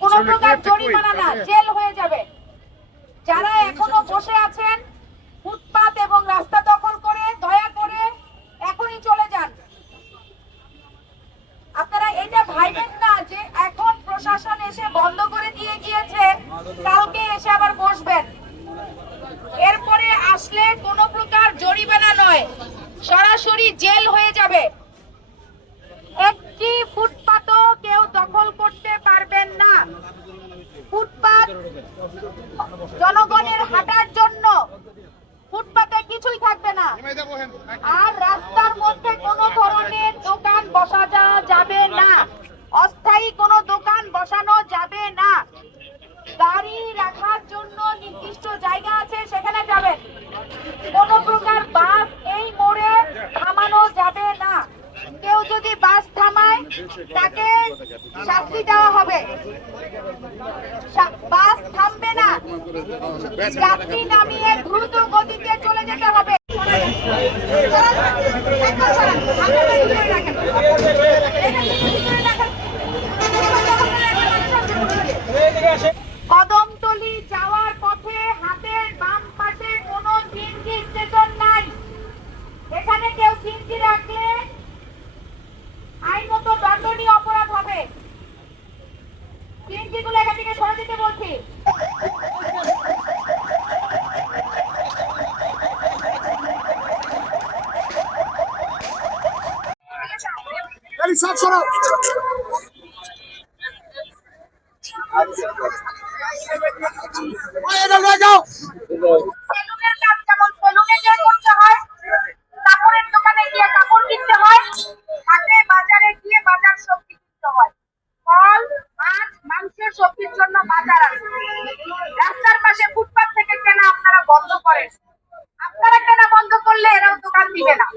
কোনো প্রকার জরিমানা না, জেল হয়ে যাবে। যারা এখনো বসে আছেন ফুটপাত এবং রাস্তা দখল করে, দয়া করে এখনই চলে যান। আপনারা এটা ভাইবেন না যে এখন প্রশাসন এসে বন্ধ করে দিয়ে গিয়েছে, কালকে এসে আবার বসবেন। এরপরে আসলে কোনো প্রকার জরিমানা নয়, সরাসরি জেল হয়ে যাবে। একটি ফুটপাতও কেউ দখল করতে পারবেন না। ফুটপাত জনগণের হাঁটার জন্য, ফুটপাতে কিছুই থাকবে না। আর রাস্তার মধ্যে কোনো ধরনের দোকান বসানো যাবে না, অস্থায়ী কোনো দোকান বসানো যাবে না। গাড়ি রাখার জন্য নির্দিষ্ট জায়গা আছে, সেখানে যাবেন। কোনো প্রকার বাস এই মোড়ে থামানো যাবে না। কেউ যদি বাস থামায় তাকে শাস্তি দেওয়া হবে। বাস থামবে না, যাত্রী নামিয়ে দ্রুত গতিতে চলে যেতে হবে। কদমতলী যাওয়ার পথে হাতের বাম পাশে কোনো সিএনজি স্টেশন নাই। এখানে কেউ সিএনজি রাখলে আইনত দণ্ডনীয় অপরাধ হবে। সিএনজি গুলো এখান থেকে সরে দিতে বলছি। সেলুনের কাজ যেমন সেলুনে গিয়ে করতে হয়, কাপড়ের দোকানে গিয়ে কাপড় কিনতে হয়, হাটে বাজারে গিয়ে বাজার সবজি কিনতে হয়। ফল, মাছ, মাংসের সবজির জন্য বাজার আছে। রাস্তার পাশে ফুটপাত থেকে কেনা আপনারা বন্ধ করেন। আপনারা কেনা বন্ধ করলে এরাও দোকান দিবে না।